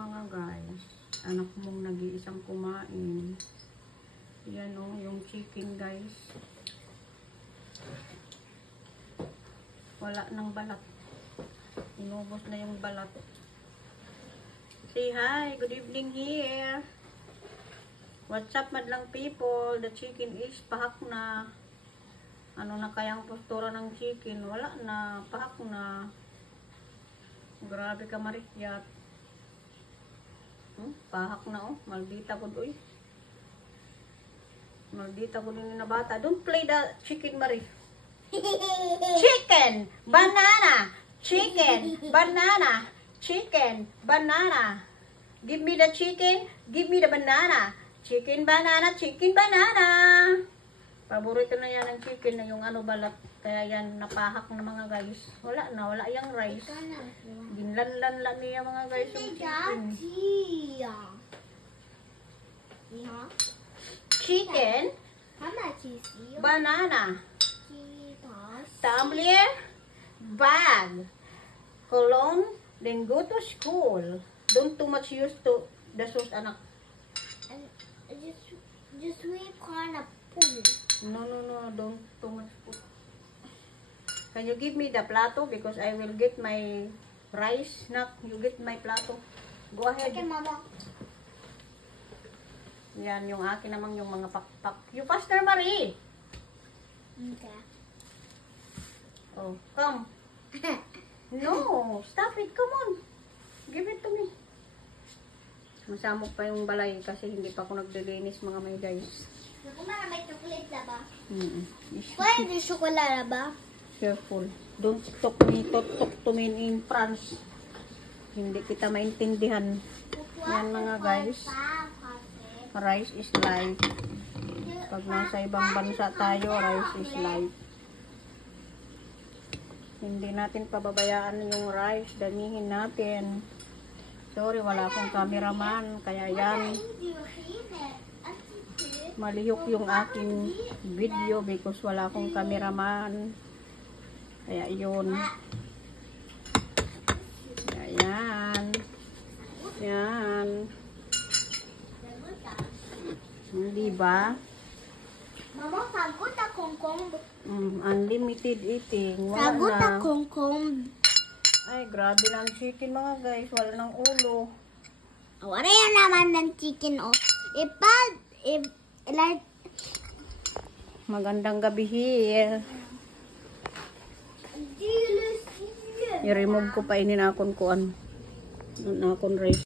mga guys. Anak mong nag-iisang kumain. Yan o, yung chicken guys. Wala nang balat. Inubos na yung balat. Say hi, good evening here. What's up madlang people? The chicken is pahak na. Ano na kayang postura ng chicken? Wala na, pahak na. Grabe ka marikyat. Pahak na oh. Maldita ko doy. Maldita ko din na bata. Don't play the chicken, Marie. Chicken, banana. Chicken, banana. Chicken, banana. Give me the chicken. Give me the banana. Chicken, banana. Chicken, banana. Paborito na yan ang chicken na yung ano balat. Kaya yan napahak na mga guys. Wala na, wala yung rice. Ginlanlan niya mga guys yung chicken. Chicken, banana, tumbler, bag, cologne, then go to school. Don't too much use to the sauce, anak. Just wait on a pool. No, don't too much put. Can you give me the plato? Because I will get my rice. Nak, you get my plato. Go ahead. Okay, mama. Yan, yung akin namang yung mga pakpak. You faster, Marie. Okay. Oh, come. No, stop it. Come on. Give it to me. Masamok pa yung balay kasi hindi pa ako nagdilinis mga may guys. Kumara may chocolate na ba? Why may chocolate na ba? Careful. Don't talk to me in France. Hindi kita maintindihan. Yan mga guys. Rice is life. Pag nasa ibang bansa tayo, rice is life. Hindi natin pababayaan yung rice. Damihin natin. Sorry, wala akong cameraman. Kaya yan. Malihok yung aking video because wala akong cameraman. Kaya yun. Ayan. Yan. Hindi ba? Mama, sagot na kongkong. Unlimited eating. Wala Sagot na na. kongkong. Ay, grabe na ang chicken mga guys. Wala ng ulo. Wala yan naman ng chicken oh. Like, Magandang gabi here. I-remove ko pa inin akon kuan. Akon rice.